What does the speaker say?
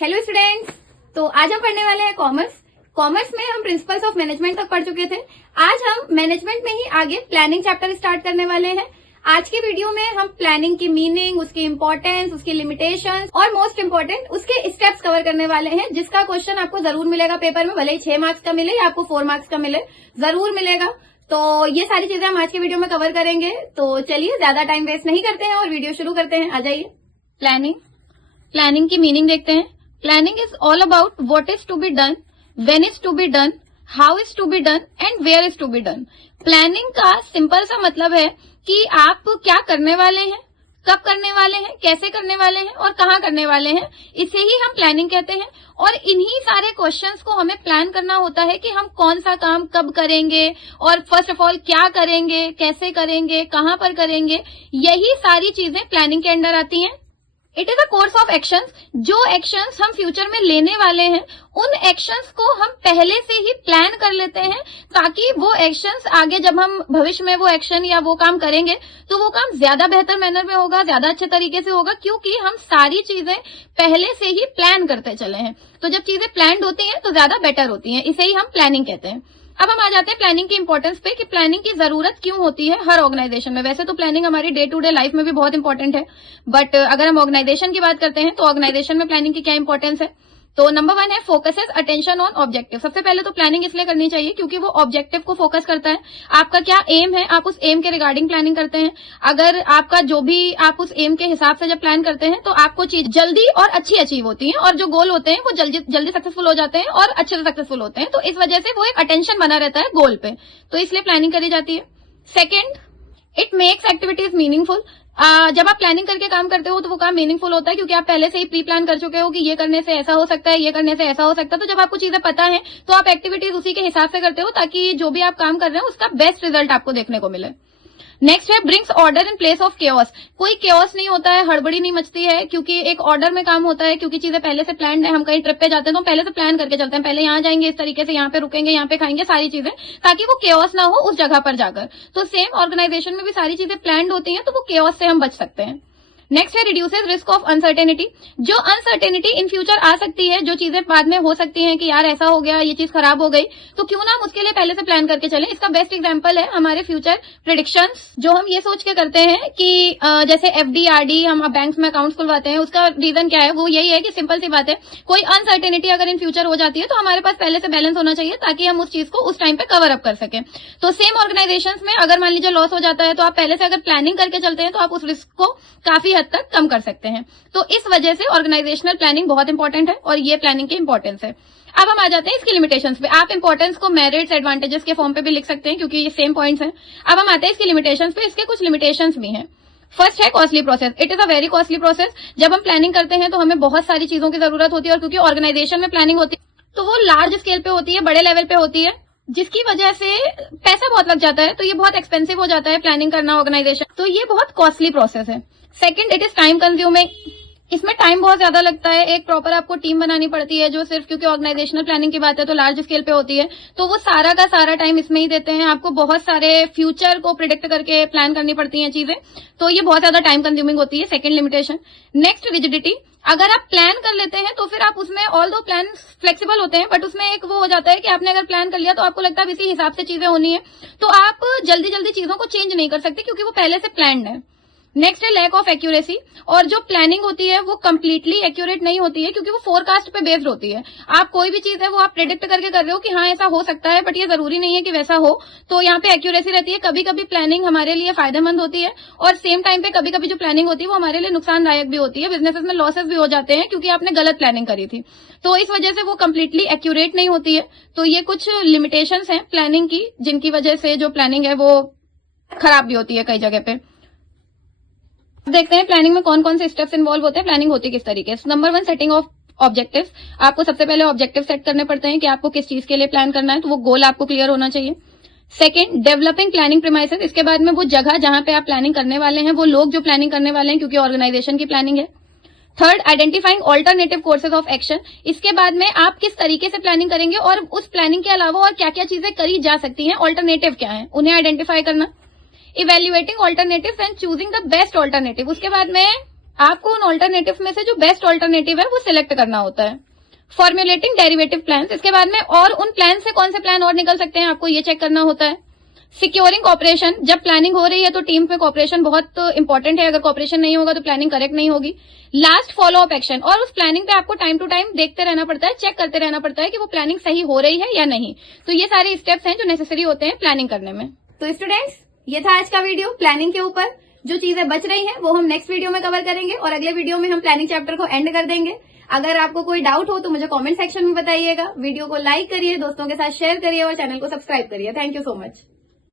Hello students. तो आज हम पढ़ने वाले हैं कॉमर्स में हम प्रिंसिपल्स ऑफ मैनेजमेंट तक पढ़ चुके थे। आज हम मैनेजमेंट में ही आगे प्लानिंग चैप्टर स्टार्ट करने वाले हैं। आज की वीडियो में हम प्लानिंग की मीनिंग, उसकी इंपॉर्टेंस, उसकी लिमिटेशंस और मोस्ट इंपॉर्टेंट उसके स्टेप्स कवर करने वाले हैं, जिसका क्वेश्चन आपको जरूर मिलेगा पेपर में, भले ही 6 मार्क्स का मिले या आपको 4 मार्क्स का मिले, जरूर मिलेगा। तो ये सारी चीजें हम आज की वीडियो में कवर करेंगे। तो चलिए ज्यादा टाइम वेस्ट नहीं करते हैं और वीडियो शुरू करते हैं। आ जाइए। प्लानिंग की मीनिंग देखते हैं। Planning is all about what is to be done, when is to be done, how is to be done and where is to be done. Planning का सिंपल सा मतलब है कि आप क्या करने वाले हैं, कब करने वाले हैं, कैसे करने वाले हैं और कहाँ करने वाले हैं, इसे ही हम प्लानिंग कहते हैं। और इन्हीं सारे क्वेश्चंस को हमें प्लान करना होता है कि हम कौन सा काम कब करेंगे और फर्स्ट ऑफ ऑल क्या करेंगे, कैसे करेंगे, कहाँ पर करेंगे, यही सारी चीजें प्लानिंग के अंडर आती हैं। It is a course of actions. जो एक्शंस हम फ्यूचर में लेने वाले हैं, उन एक्शंस को हम पहले से ही प्लान कर लेते हैं, ताकि वो एक्शंस आगे जब हम भविष्य में वो एक्शन या वो काम करेंगे तो वो काम ज्यादा बेहतर मैनर में होगा, ज्यादा अच्छे तरीके से होगा, क्योंकि हम सारी चीजें पहले से ही प्लान करते चले हैं। तो जब चीजें प्लान्ड होती हैं तो ज्यादा बेटर होती हैं, इसे ही हम प्लानिंग कहते हैं। अब हम आ जाते हैं प्लानिंग की इंपॉर्टेंस पे कि प्लानिंग की जरूरत क्यों होती है हर ऑर्गेनाइजेशन में। वैसे तो प्लानिंग हमारी डे टू डे लाइफ में भी बहुत इंपॉर्टेंट है, बट अगर हम ऑर्गेनाइजेशन की बात करते हैं तो ऑर्गेनाइजेशन में प्लानिंग की क्या इंपॉर्टेंस है। तो नंबर 1 है फोकसेस अटेंशन ऑन ऑब्जेक्टिव। सबसे पहले तो प्लानिंग इसलिए करनी चाहिए क्योंकि वो ऑब्जेक्टिव को फोकस करता है। आपका क्या एम है, आप उस एम के रिगार्डिंग प्लानिंग करते हैं। अगर आपका जो भी आप उस एम के हिसाब से जब प्लान करते हैं तो आपको चीज जल्दी और अच्छी अचीव होती है, और जो गोल होते हैं वो जल्दी सक्सेसफुल हो जाते हैं और अच्छे से सक्सेसफुल होते हैं। तो इस वजह से वो एक अटेंशन बना रहता है गोल पे, तो इसलिए प्लानिंग करी जाती है। Second, it makes activities meaningful. जब आप प्लानिंग करके काम करते हो तो वो काम मीनिंगफुल होता है, क्योंकि आप पहले से ही प्री प्लान कर चुके हो कि ये करने से ऐसा हो सकता है, ये करने से ऐसा हो सकता है। तो जब आपको चीजें पता है तो आप एक्टिविटीज उसी के हिसाब से करते हो, ताकि जो भी आप काम कर रहे हो उसका बेस्ट रिजल्ट आपको देखने को मिले। नेक्स्ट है brings order in place of chaos. कोई केओस नहीं होता है, हड़बड़ी नहीं मचती है, क्योंकि एक ऑर्डर में काम होता है, क्योंकि चीजें पहले से प्लान है। हम कहीं ट्रिप पे जाते हैं तो पहले से प्लान करके चलते हैं, पहले यहाँ जाएंगे इस तरीके से, यहाँ पे रुकेंगे, यहाँ पे खाएंगे, सारी चीजें, ताकि वो केओस ना हो उस जगह पर जाकर। तो सेम ऑर्गेनाइजेशन में भी सारी चीजें प्लान होती हैं, तो वो केओस से हम बच सकते हैं। नेक्स्ट है रिड्यूसेस रिस्क ऑफ अनसर्टेनिटी। जो अनसर्टेनिटी इन फ्यूचर आ सकती है, जो चीजें बाद में हो सकती हैं कि यार ऐसा हो गया, ये चीज खराब हो गई, तो क्यों ना हम उसके लिए पहले से प्लान करके चलें। इसका बेस्ट एग्जांपल है हमारे फ्यूचर प्रेडिक्शंस, जो हम ये सोच के करते हैं कि जैसे एफडी आरडी हम बैंक्स में अकाउंट्स खुलवाते हैं। उसका रीजन क्या है, वो यही है कि सिंपल सी बात है, कोई अनसर्टेनिटी अगर इन फ्यूचर हो जाती है तो हमारे पास पहले से बैलेंस होना चाहिए, ताकि हम उस चीज को उस टाइम पे कवर अप कर सकें। तो सेम ऑर्गेनाइजेशन में अगर मान लीजिए लॉस हो जाता है, तो आप पहले से अगर प्लानिंग करके चलते हैं तो आप उस रिस्क को काफी हद तक कम कर सकते हैं। तो इस वजह से ऑर्गेनाइजेशनल प्लानिंग बहुत इंपॉर्टेंट है, और ये प्लानिंग की इंपॉर्टेंस है। अब हम आ जाते हैं इसकी लिमिटेशंस पे। आप इंपॉर्टेंस को मेरिट्स एडवांटेजेस के फॉर्म पे भी लिख सकते हैं, क्योंकि ये सेम पॉइंट्स हैं। अब हम आते हैं इसकी लिमिटेशंस पे। इसके कुछ लिमिटेशंस भी हैं। फर्स्ट है costly process. It is a very costly process. जब हम प्लानिंग करते हैं तो हमें बहुत सारी चीजों की जरूरत होती है, और क्योंकि ऑर्गेनाइजेशन में प्लानिंग होती है तो वो लार्ज स्केल पे होती है, बड़े लेवल पे होती है, जिसकी वजह से पैसा बहुत लग जाता है। तो ये बहुत एक्सपेंसिव हो जाता है प्लानिंग करना ऑर्गेनाइजेशन, तो ये बहुत कॉस्टली प्रोसेस है। Second, it is time consuming. इसमें टाइम बहुत ज्यादा लगता है। एक प्रॉपर आपको टीम बनानी पड़ती है, जो सिर्फ, क्योंकि ऑर्गेनाइजेशनल प्लानिंग की बात है तो लार्ज स्केल पे होती है, तो वो सारा का सारा टाइम इसमें ही देते हैं। आपको बहुत सारे फ्यूचर को प्रिडिक्ट करके प्लान करनी पड़ती हैं चीजें, तो ये बहुत ज्यादा टाइम कंज्यूमिंग होती है। Second limitation. Next, rigidity. अगर आप प्लान कर लेते हैं तो फिर आप उसमें, ऑल दो प्लान फ्लेक्सिबल होते हैं, बट उसमें एक वो हो जाता है कि आपने अगर प्लान कर लिया तो आपको लगता है इसी हिसाब से चीजें होनी है, तो आप जल्दी जल्दी चीजों को चेंज नहीं कर सकते, क्योंकि वो पहले से प्लान्ड है। नेक्स्ट है लैक ऑफ एक्यूरेसी। और जो प्लानिंग होती है वो कंप्लीटली एक्यूरेट नहीं होती है, क्योंकि वो फोरकास्ट पे बेस्ड होती है। आप कोई भी चीज है वो आप प्रेडिक्ट करके कर रहे हो कि हाँ ऐसा हो सकता है, बट ये जरूरी नहीं है कि वैसा हो, तो यहाँ पे एक्यूरेसी रहती है। कभी कभी प्लानिंग हमारे लिए फायदेमंद होती है, और सेम टाइम पे कभी कभी जो प्लानिंग होती है वो हमारे लिए नुकसानदायक भी होती है। बिजनेसेस में लॉसेस भी हो जाते हैं, क्योंकि आपने गलत प्लानिंग करी थी, तो इस वजह से वो कंप्लीटली एक्यूरेट नहीं होती है। तो ये कुछ लिमिटेशंस हैं प्लानिंग की, जिनकी वजह से जो प्लानिंग है वो खराब भी होती है कई जगह पे। देखते हैं प्लानिंग में कौन कौन से स्टेप्स इन्वॉल्व होते हैं, प्लानिंग होती किस तरीके से। Number 1, setting of objectives. आपको सबसे पहले ऑब्जेक्टिव सेट करने पड़ते हैं कि आपको किस चीज के लिए प्लान करना है, तो वो गोल आपको क्लियर होना चाहिए। Second, developing planning premises. इसके बाद में वो जगह जहां पे आप प्लानिंग करने वाले हैं, वो लोग जो प्लानिंग करने वाले हैं, क्योंकि ऑर्गेनाइजेशन की प्लानिंग है। Third, identifying alternative courses of action. इसके बाद में आप किस तरीके से प्लानिंग करेंगे और उस प्लानिंग के अलावा और क्या क्या चीजें करी जा सकती हैं, ऑल्टरनेटिव क्या है, उन्हें आइडेंटिफाई करना। Evaluating alternative and choosing the best alternative. उसके बाद में आपको उन ऑल्टरनेटिव में से जो बेस्ट ऑल्टरनेटिव है वो सिलेक्ट करना होता है। फॉर्मुलेटिंग डेरिवेटिव प्लान, इसके बाद में और उन प्लान से कौन से प्लान और निकल सकते हैं आपको ये चेक करना होता है। सिक्योरिंग कॉपरेशन, जब प्लानिंग हो रही है तो टीम में कॉपरेशन बहुत इंपॉर्टेंट है, अगर कॉपरेशन नहीं होगा तो प्लानिंग करेक्ट नहीं होगी। लास्ट फॉलो अप एक्शन, और उस प्लानिंग पे आपको टाइम टू टाइम देखते रहना पड़ता है, चेक करते रहना पड़ता है कि वो प्लानिंग सही हो रही है या नहीं। तो ये सारे स्टेप्स हैं जो नेसेसरी होते हैं प्लानिंग करने में। तो स्टूडेंट्स, ये था आज का वीडियो प्लानिंग के ऊपर। जो चीजें बच रही हैं वो हम नेक्स्ट वीडियो में कवर करेंगे और अगले वीडियो में हम प्लानिंग चैप्टर को एंड कर देंगे। अगर आपको कोई डाउट हो तो मुझे कमेंट सेक्शन में बताइएगा। वीडियो को लाइक करिए, दोस्तों के साथ शेयर करिए और चैनल को सब्सक्राइब करिए। Thank you so much.